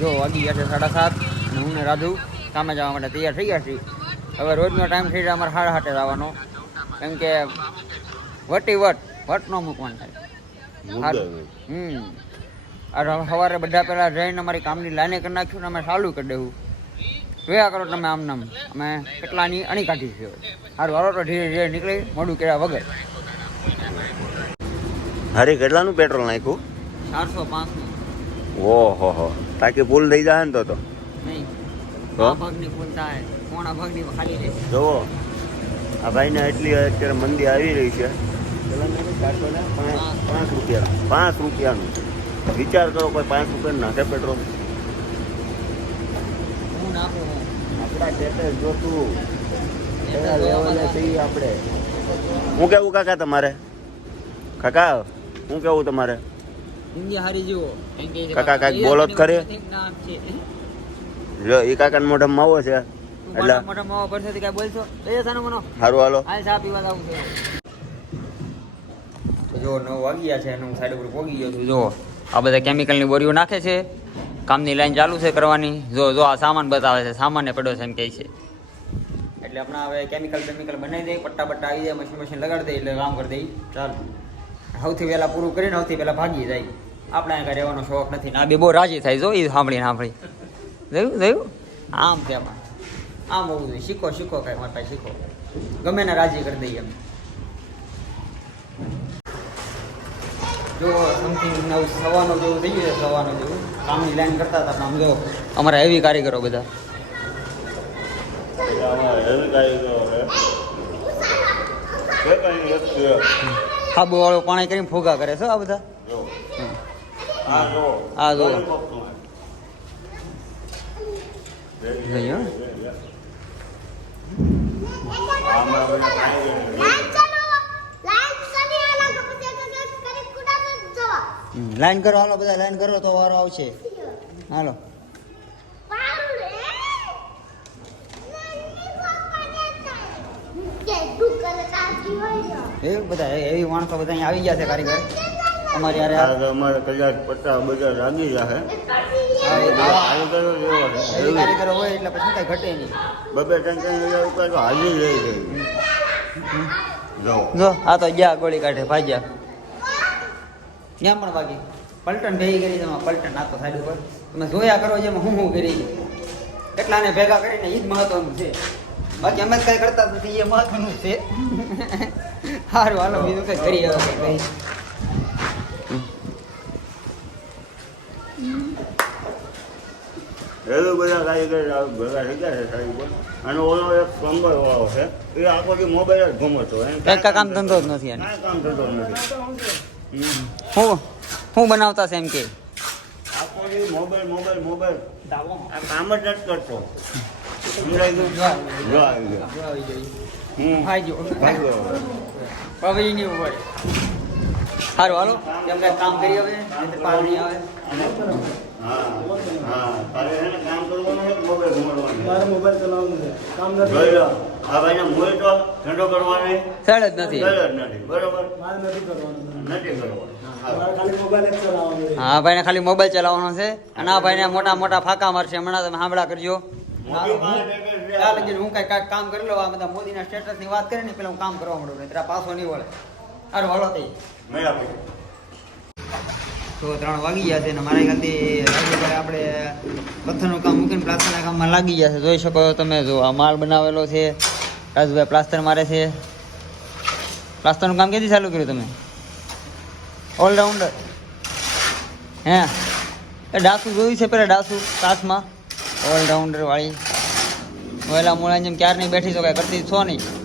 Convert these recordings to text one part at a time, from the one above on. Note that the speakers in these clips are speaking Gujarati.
જો વાગી ગયા છે સાડા સાત અને હું ને રાધુ કામે જવા માટે તૈયાર થઈ ગયા છીએ. હવે રોજનો ટાઈમ થઈ જાય અમારે સાડા સાતે જવાનો. કેમ કે વટી વટ વટ ન મૂકવાનું થાય. હમ. અરે સવારે બધા પહેલાં જઈને અમારી કામની લાઈને કરી નાખ્યું ને અમે ચાલુ કરી દેવું. જોયા કરો તમે આમ નામ અમે કેટલાની અણી કાઢી છે સારું વારો તો ધીરે ધીરે નીકળી મોડું કર્યા વગર. હરે કેટલાનું પેટ્રોલ નાખ્યું? ચારસો પાંચનું. ઓહો હો તાકી ફૂલ થઈ જાય ને તો તો. જુઓ આ ભાઈને એટલી અત્યારે મંદી આવી રહી છે. પાંચ. રૂપિયા. પાંચ રૂપિયાનું. વિચાર કરો કોઈ પાંચ રૂપિયા નાખે પેટ્રોલ. આપણા ટેટે જોતું એના લેવલે છીએ આપણે. હું કેવું કાકા તમારે? કાકા હું કેવું તમારે? હારી કાકા કાંઈક બોલો જ ખરી? જો એ કાકા મોઢામાં માવો છે. એટલે મોટા મોટા પરસેથી કાંઈ બોલશો? એ સાનો મનો. સારું હાલો. હાલ ચા પીવા આવું છે. જો નવ વાગ્યા છે અને હું સાઈડ ઉપર પોગી ગયો છું જો. આ બધા કેમિકલની બોરીઓ નાખે છે. કામની લાઈન ચાલુ છે કરવાની. જો જો આ સામાન બતાવે છે. સામાન પડ્યો છે એમ કહે છે. એટલે આપણે હવે કેમિકલ કેમિકલ બનાવી દઈએ પટ્ટા પટ્ટા આવી જાય મશીન મશીન લગાડી દઈએ એટલે કામ કરી દઈએ ચાલ. સૌથી પહેલાં પૂરું કરીને સૌથી પહેલાં ભાગી જાય. આપણે અહીંયા રહેવાનો શોખ નથી. ને આ બે બહુ રાજી થાય જો એ સાંભળીને સાંભળી. જોયું જોયું? આમ તેમાં આમ હોવું જોઈએ. શીખો શીખો કાંઈ માતા શીખો. ગમે ને રાજી કરી દઈએ એમ. જો સમથિંગ નવ સવાનો જેવું થઈ ગયું સવાનો જેવું. કામની લાઈન કરતા હતા પણ આમ જો અમારા હેવી કારીગરો બધા. હાબુ વાળો પાણી કરીને ફુગા કરે છે આ બધા. આ જો નહીં લાઈન કરો હાલો બધા લાઈન કરો તો વારો આવશે. હાલો. એ બધા એવી માણસો બધા અહીંયા આવી ગયા છે કારીગર. અમારી યારે આ- અમારે કદાચ પચાસ બજાર લાગી જશે કારીગરો હોય એટલે પછી કઈ ઘટે નહીં. બબે ત્રણ ત્રણ હજાર રૂપિયા તો લઈ જો. આ તો ગયા ગોળી કાઢે ભાગ્યા. ત્યાં પણ બાકી? પલટન ભેગી કરી તમે પલટન નાખો સાઈડ ઉપર. તમે જોયા કરો જેમાં હું હું કરી. એટલાને ભેગા કરીને એ જ મહત્વનું છે. બાકી અમે કઈ કરતા નથી એ મહત્વનું છે. સારું હાલો બીજું કઈ કરી હવે કઈ. એવી બધા કારીગર ભેગા થઈ ગયા છે સાહેબ અને ઓલો એક પ્લમ્બર વાળો છે એ આખો દી મોબાઈલ જ ઘૂમતો એમ કઈ કામ ધંધો જ નથી એને. કાંઈ કામ થતો નથી. હમ. હું હું બનાવતા છે એમ કે? આખો દી મોબાઈલ મોબાઈલ મોબાઈલ. આ કામ જ નથી કરતો. સમજાઈ ગયું. જો આવી ગયો. હમ. ભાઈ. હવે નહીં હોય સારું હાલો કેમ કે કામ કરી આવે નહીં આવે. હા હા ને કામ કરવાનું છે કે મોબાઈલ ઘુમાડવાનું મારે મોબાઈલ ચલાવવાનું છે. કામ નથી આ ભાઈને મોય તો ધંધો કરવાની. સળ જ નથી. જરૂર જ નથી. બરોબર? મારે નથી કરવાનું. નથી કરવાનો. ખાલી મોબાઈલ જ ચલાવવાનું છે. હા ભાઈને ખાલી મોબાઈલ ચલાવવાનો છે. અને આ ભાઈને મોટા મોટા ફાકા મારશે. હમણાં તમે સાંભળા કરજો. હું કઈ કાંઈક કામ કરી લઉં. આ બધા મોદીના સ્ટેટસની વાત કરીને પેલા હું કામ કરવા માંડું નહીં તારા પાછો નહીં વળે. અરે વળો થઈ મેળા. તો ત્રણ વાગી ગયા છે અને મારા ખ્યાલથી આપણે પથ્થરનું કામ મૂકીને પ્લાસ્ટરના કામમાં લાગી ગયા છે, જોઈ શકો તમે જો, આ માલ બનાવેલો છે, રાજુભાઈ પ્લાસ્ટર મારે છે. પ્લાસ્ટરનું કામ ક્યાંથી ચાલુ કર્યું તમે? ઓલરાઉન્ડર. હે? એ ડાસુ જોયું છે પેલા ડાસુ ક્લાસમાં ઓલરાઉન્ડર વાળી વહેલા મોડા જેમ નહીં બેઠી છો કાંઈ કરતી છો નહીં.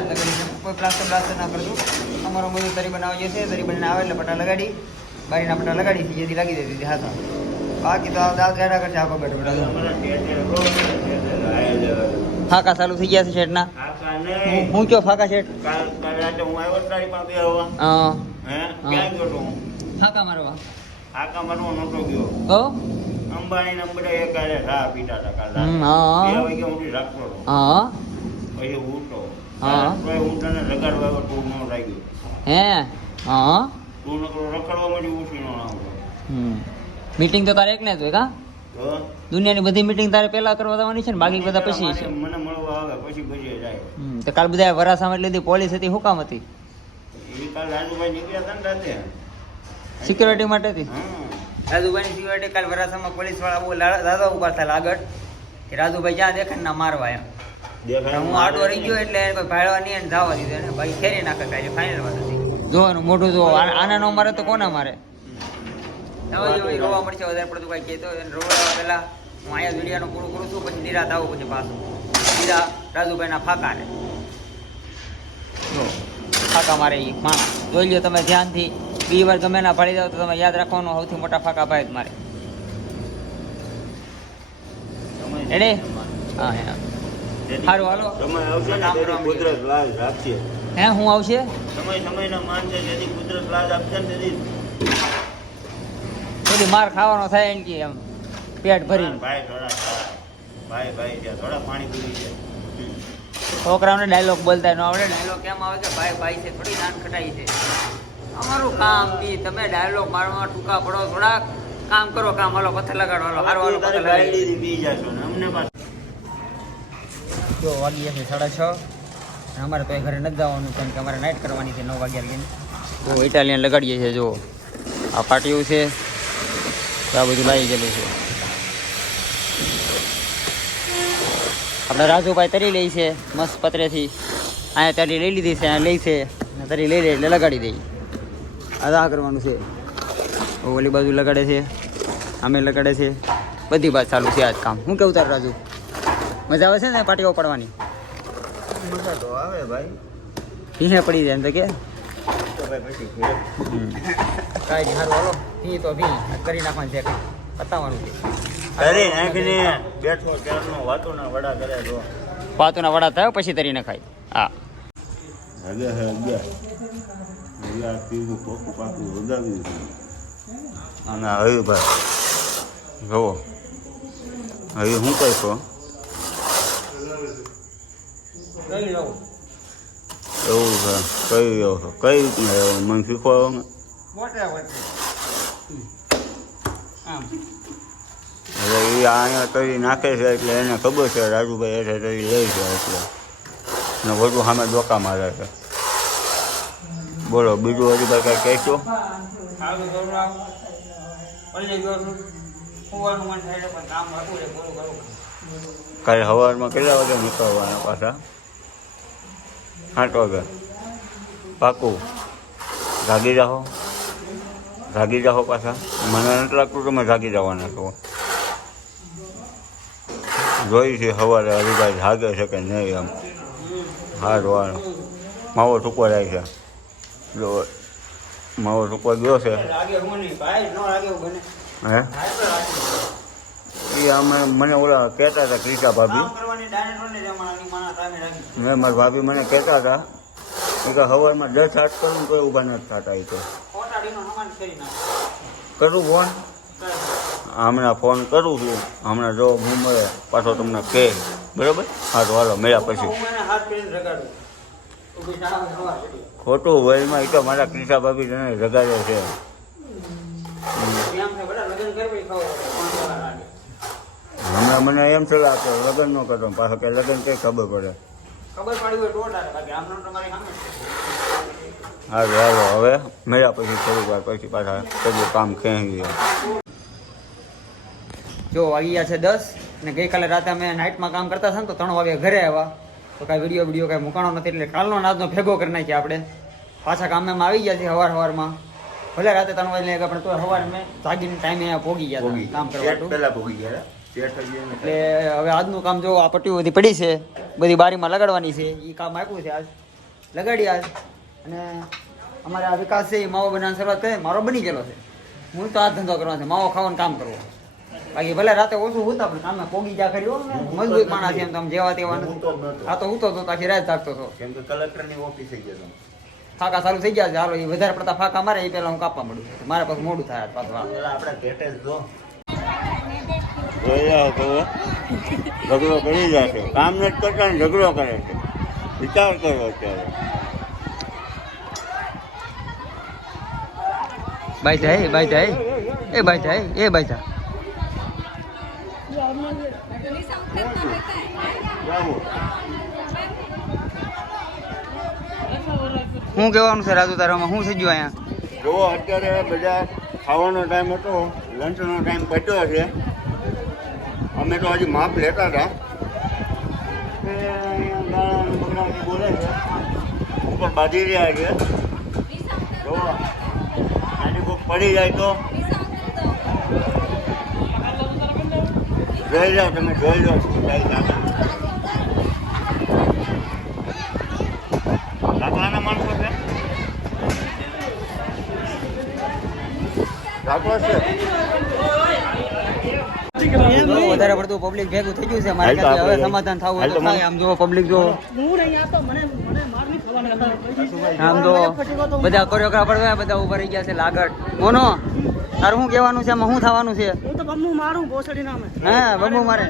જ લગાડી છે. કોઈ પ્લાસ્ટર બ્લાસ્ટર ના કરતું. અમારો બધું તરી બનાવીએ છે તરી બનીને આવે એટલે પટા લગાડી બારીના પટા લગાડી જેથી લાગી દેતી હતી હાથમાં બાકી તો આ દાંત ગાડા કરશે આખો બેઠો બેઠો. ફાકા ચાલુ થઈ ગયા છે શેઠના. હું કયો ફાકા શેઠ? ફાકા મારવા. આકા મારવા નહોતો ગયો. અંબાણી નંબર એક હારે પીટા ટકા. હા. હા. પછી ઉઠતો હા. હું તને લગાડવા આવ્યો તું ન લાગ્યું હે? હા. તું નકરો રખડવા માંડી ઉઠી નો હમ. મીટિંગ તો તારે એકને જ હોય કા? દુનિયાની બધી મીટિંગ તારે પહેલા કરવા જવાની છે ને? બાકી બધા પછી છે. મને મળવા આવે પછી પછી જાય. તો કાલ બધા વરાસામાં એટલે બધી પોલીસ હતી હુકામ કામ હતી? એ કાલ રાજુભાઈ નીકળ્યા હતા ને રાતે. સિક્યોરિટી માટે હતી? હા. રાજુભાઈની સિક્યોરિટી કાલ વરાસામાં પોલીસવાળા બહુ દાદા ઊભા થયેલા આગળ કે રાજુભાઈ જ્યાં દેખે ને ના મારવા એમ. હું આટો રહી ગયો એટલે કોઈ ભાડવા નહીં જવા દીધો. ને ભાઈ ફેરી નાખે કાલે ફાઇનલ વાત જોવાનું મોટું જો આના નો મારે તો કોના મારે? હવે જો રોવા મળશે વધારે પડતું કઈ કહેતો રોવા પેલા હું અહીંયા વિડીયાનું પૂરું કરું છું પછી નિરાત આવું પછી પાછું. સીધા રાજુભાઈના ફાકા રે જો ફાકા મારે એ જોઈ લ્યો તમે ધ્યાનથી. બી વાર ગમે ના ફાડી જાવ તો તમે યાદ રાખવાનું સૌથી મોટા ફાકા ભાઈ જ મારે. રેડે હા હા. સારું હાલો. સમય આવશે ને કુદરત લાજ આપશે. હે હું આવશે? સમય સમયના માન છે જેથી કુદરત લાજ આપશે ને તેથી થોડી માર ખાવાનો થાય એમ કે એમ પેટ ભરીને. ભાઈ થોડા ભાઈ ભાઈ ત્યાં થોડા પાણી પૂરી છે. છોકરાઓને ડાયલોગ બોલતા ન આવડે. ડાયલોગ કેમ આવે કે ભાઈ ભાઈ છે થોડી નાન ખટાઈ છે. અમારું કામ બી તમે ડાયલોગ મારવા ટૂંકા પડો થોડાક. કામ કરો કામ હાલો પથ્થર લગાડો હાલો. હારો હાલો પથ્થર લગાડી. પી જાશો ને અમને પાછું જો વાગી છે સાડા છ. અમારે તો એ ઘરે નથી જવાનું, કેમ કે અમારે નાઇટ કરવાની છે નવ વાગ્યા લગીને તો ઇટાલિયન લગાડીએ છીએ જો આ પાટિયું છે આ બધું લાવી ગયેલું છે. આપણે રાજુભાઈ તરી લઈ છે, મસ્ત પતરેથી. અહીંયા તરી લઈ લીધી છે, અહીંયા લઈ છે તરી લઈ લે એટલે લગાડી દઈ આ કરવાનું છે. ઓલી બાજુ લગાડે છે, અમે લગાડે છે. બધી બાજુ ચાલુ છે આજ કામ. હું કેવું તાર રાજુ? મજા આવે છે ને પાટીઓ પડવાની? મજા તો આવે ભાઈ. ભીહે પડી જાય એમ તો કે. કાંઈ નહીં સારું હાલો. ભી તો ભી કરી નાખવાનું છે કંઈ. બતાવવાનું છે. કરી નાખીને બેઠો ચારનો વાતોના વડા કરે તો પાતુના વડા થાય પછી તરી નખાય. હા. હગે હે હગે હગે આ પીવું પોકું પાકું વગાવ્યું છે અને હવે ભાઈ જુઓ. હવે હું કહીશો કઈ લઉં એવું છે કઈ રહ્યો છો કઈ રીતના રહ્યો મને શીખવાડો ને મોટા વચ્ચે આમ એટલે એ અહીંયા તરી નાખે છે એટલે એને ખબર છે રાજુભાઈ એટલે તરી લે છે એટલે ને બધું સામે ડોકા મારે છે બોલો બીજું હજી ભાઈ કાંઈ કહેશો સારું કરું આમ પડી ગયો છું હોવાનું મન થાય છે પણ કામ હતું છે પૂરું કરું કાલે સવારમાં કેટલા વાગે નીકળવાના પાછા? આઠ વાગે. પાકું જાગી જાઓ. જાગી જાઓ પાછા. મને નથી લાગતું તમે જાગી જવાના છો. જોઈ છે સવારે હરિભાઈ જાગે છે કે નહીં એમ. હા હારું માવો ટૂંકો જાય છે. જો માવો ટૂંકો ગયો છે. હું એ અમે મને ઓલા કહેતા હતા ક્રિષા ભાભી. મેં મારા ભાભી મને કહેતા હતા. એ કે સવારમાં દસ આઠ કરું કોઈ ઊભા નથી થતા એ તો. કરી ફોન? હમણાં ફોન કરું છું. હમણાં જો હું મળે પાછો તમને કહે. બરાબર? હા તો હાલો મળ્યા પછી. હાથ રગાડું. ખોટું વયમાં એ તો મારા ક્રિશા ભાભી તને જગાડે છે એમ છે બધા લગ્ન કરવી ખબર પડે પાંચ વાર લાગે હમણાં મને એમ સલાહ કે લગ્ન ન કરતો પાછો કે લગ્ન કઈ ખબર પડે. ખબર પડી હોય ટોટા બાકી આમ તમારી સામે હાલો હાલો હવે મળ્યા પછી થોડીક વાર પછી પાછા બધું કામ ખેંચી ગયા જો વાગી ગયા છે દસ ને ગઈકાલે રાતે અમે નાઇટમાં કામ કરતા હતા ને તો ત્રણ વાગે ઘરે આવ્યા. તો કાંઈ વીડિયો વીડિયો કાંઈ મૂકાણો નથી એટલે કાલનો નાદનો ભેગો કરી નાખ્યા આપણે. પાછા કામમાં આવી ગયા છે સવાર સવારમાં ભલે રાતે ત્રણ વાગે લાગ્યા પણ તો સવાર મેં જાગીને ટાઈમે અહીંયા ભોગી ગયા કામ કરવા પહેલાં પહેલા ભોગી ગયા એટલે હવે આજનું કામ જો આ પટ્ટીઓ બધી પડી છે બધી બારીમાં લગાડવાની છે એ કામ આપ્યું છે આજ. લગાડી આજ. અને અમારે આ વિકાસ છે એ માવો બનાવવાની શરૂઆત કરે. મારો બની ગયેલો છે. હું તો આ ધંધો કરવાનો છે. માવો ખાવાનું કામ કરવું. બાકી ભલે રાતે ઓછું હોતા પણ કામે પોગી જા કર્યો હો મજબૂત માણસ છે એમ તમે જેવા તેવા નથી. આ તો ઉતો તો આખી રાત જાગતો હતો. કેમ કે કલેક્ટરની ઓફિસે ગયો ફાકા સારું થઈ ગયા છે. હાલો એ વધારે પડતા ફાકા મારે એ પહેલા હું કાપવા મળું મારે પાછું મોડું થાય પાછું આપણે જ જો. જોયા તો ઝઘડો કરી જશે કામ નથી કરતા ને ઝઘડો કરે છે. વિચાર કરો અત્યારે. બાઈ જાય બાઈ જાય. એ બાઈ જાય એ બાઈ જા. શું કહેવાનું છે રાજુ તારામાં? શું થઈ ગયું અહીંયા? જો અત્યારે બધા ખાવાનો ટાઈમ હતો લંચનો ટાઈમ પટ્યો છે. અમે તો હજી માપ લેતા હતા. બોલે છે. ઉપર બાંધી રહ્યા છે. જો આની કોક પડી જાય તો. જોઈ જાઓ તમે જોઈ જાઓ શું છે આગળ. માણસો છે? રાખો છે? વધારે પડતું પબ્લિક ભેગું થઈ ગયું છે મારે હાલ તો ખ્યાલથી હવે આપણે- સમાધાન થવું હોય હાલ તો તો મને- થાય આમ જો પબ્લિક જો આમ જો બધા કોરિયોગ્રાફર બધા ઉભા રહી ગયા છે લાગડ મોનો તારું શું કહેવાનું છે એમાં શું થવાનું છે હું તો બમ્બુ મારું ભોસડી નામે હા બંબુ મારે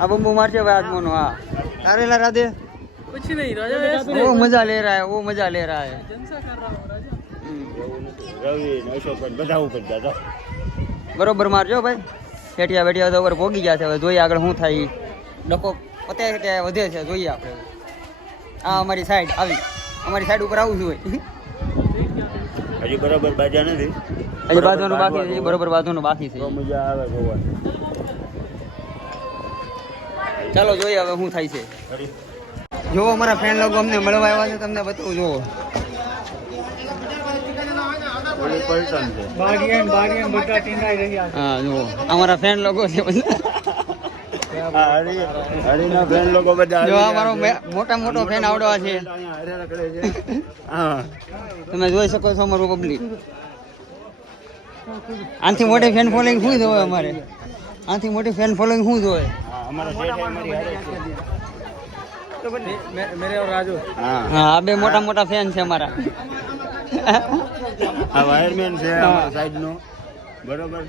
આ બંબુ મારશે ભાઈ આજ મોનો હા તારેલા રાધે कुछ नहीं राजा वो मजा ले रहा है वो मजा ले रहा है जलसा कर रहा हूँ राजा રવિ ને અશોકભાઈ બધા ઉપર જતા બરોબર મારજો ભાઈ બેઠિયા બેટિયા તો ઉપર ભોગી ગયા છે. હવે જોઈએ આગળ શું થાય. ડકો પતે કે વધે છે જોઈએ આપણે. આ અમારી સાઈડ આવી. અમારી સાઈડ ઉપર આવું જોઈએ. હજી બરાબર બાજા નથી. હજી બાજવાનું બાકી છે બરોબર બાજવાનું બાકી છે. મજા આવે જોવાની. ચાલો જોઈએ હવે શું થાય છે. જો અમારા ફ્રેન્ડ લોકો અમને મળવા આવ્યા છે તમને બતાવું જો ઓલી પલટન છે. બારિયન બારિયન બધા ટીંડાઈ રહ્યા. હા જુઓ. અમારા ફ્રેન્ડ લોકો છે બધા. હરીના મોટા મોટો ફેન આવડવા છે. હા. તમે જોઈ શકો છો અમારું પબ્લિક આનાથી મોટી ફેન ફોલોઈંગ શું જોવે અમારે? આનાથી મોટી ફેન ફોલોઈંગ શું જોવે? હા બે મોટા મોટા ફેન છે અમારા. આ વાયરમેન છે સાઈડનો બરોબર?